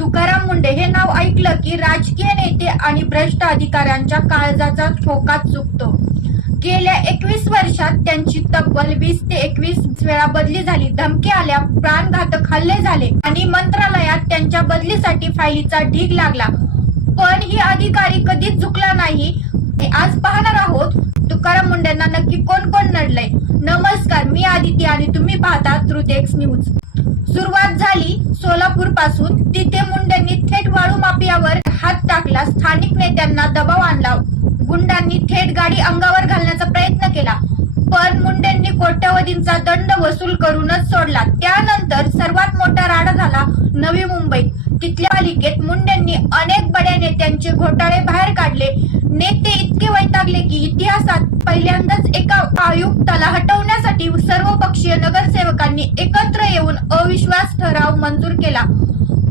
तुकाराम मुंडे हे नाव ऐकलं की राजकीय नेते आणि भ्रष्ट अधिकाऱ्यांच्या काळजाचा ठोका चुकतो. गेल्या 21 वर्षात त्यांची तब्बल 20 ते 21 वेळा बदली झाली. धमकी आल्या, प्राणघातक हल्ले झाले आणि मंत्रालयात त्यांच्या बदलीसाठी फायलीचा ढीग लागला. पण ही अधिकारी कधीच झुकला नाही. आज पाहणार आहोत तुकाराम मुंडेंना नक्की कोण कोण नडलंय. नमस्कार, मी आदिती आणि तुम्ही पाहता ट्रुथ न्यूज. सुरुवात झाली सोलापूर पासून. तिथे मुंडेंनी थेट वाळू माफियावर हात टाकला. स्थानिक नेत्यांना दबाव आणला. गुंडांनी थेट गाडी अंगावर घालण्याचा प्रयत्न केला, पण मुंडेंनी कोट्यवधींचा दंड वसूल करूनच सोडला. त्यानंतर सर्वात मोठा राडा झाला नवी मुंबईत. तिथल्या पालिकेत मुंडेंनी अनेक बड्या नेत्यांचे घोटाळे बाहेर काढले. नेते इतके वैतागले की इतिहासात पहिल्यांदाच एका आयुक्ताला हटवण्यासाठी सर्वपक्षीय नगरसेवकांनी एकत्र येऊन अविश्वास ठराव मंजूर केला.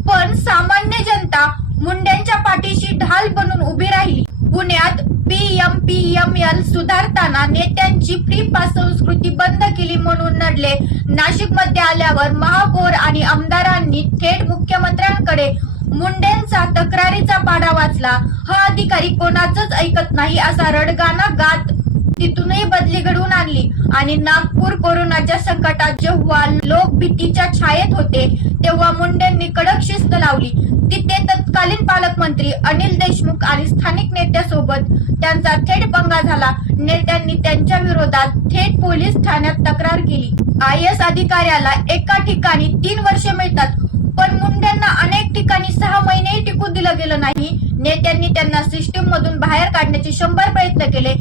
पण सामान्य जनता मुंडेंच्या पाठीशी ढाल बनून उभी राहिली. पुण्यात PMPML सुधारताना नेत्यांची फ्री पास संस्कृती बंद केली म्हणून नडले. नाशिकमध्ये आल्यावर महापौर आणि आमदारांनी थेट मुख्यमंत्र्यांकडे मुंडेंचा तक्रारीचा पाढा वाचला. हा अधिकारी कोणाचंच ऐकत नाही असा रडगाणा गात तिथूनही बदली घडवून आणली. आणि नागपूर कोरोनाच्या संकटात जेव्हा लोक भीतीच्या छायेत होते तेव्हा मुंडेंनी कडक शिस्त लावली. तिथे तत्कालीन पालकमंत्री अनिल देशमुख आणि स्थानिक नेत्यासोबत त्यांचा थेट पंगा झाला. नेत्यांनी त्यांच्या विरोधात थेट पोलीस ठाण्यात तक्रार केली. IAS अधिकाऱ्याला एका ठिकाणी 3 वर्षे मिळतात, पण मुंडेंना अनेक ठिकाणी 6 महिनेही टिकू दिलं गेलं नाही. नेत्यांनी त्यांना सिस्टीम मधून बाहेर काढण्याचे 100 प्रयत्न केले,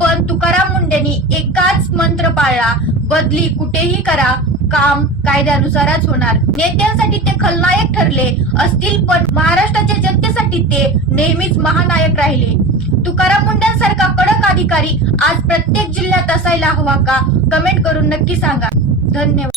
पण तुकाराम मुंडेंनी एकाच मंत्र पाळला, बदली कुठेही करा, काम कायद्यानुसारच होणार. नेत्यांसाठी ते खलनायक ठरले असतील, पण महाराष्ट्राच्या जनतेसाठी ते नेहमीच महानायक राहिले. तुकाराम मुंडेंसारखा कडक अधिकारी आज प्रत्येक जिल्ह्यात असायला हवा का? कमेंट करून नक्की सांगा. धन्यवाद.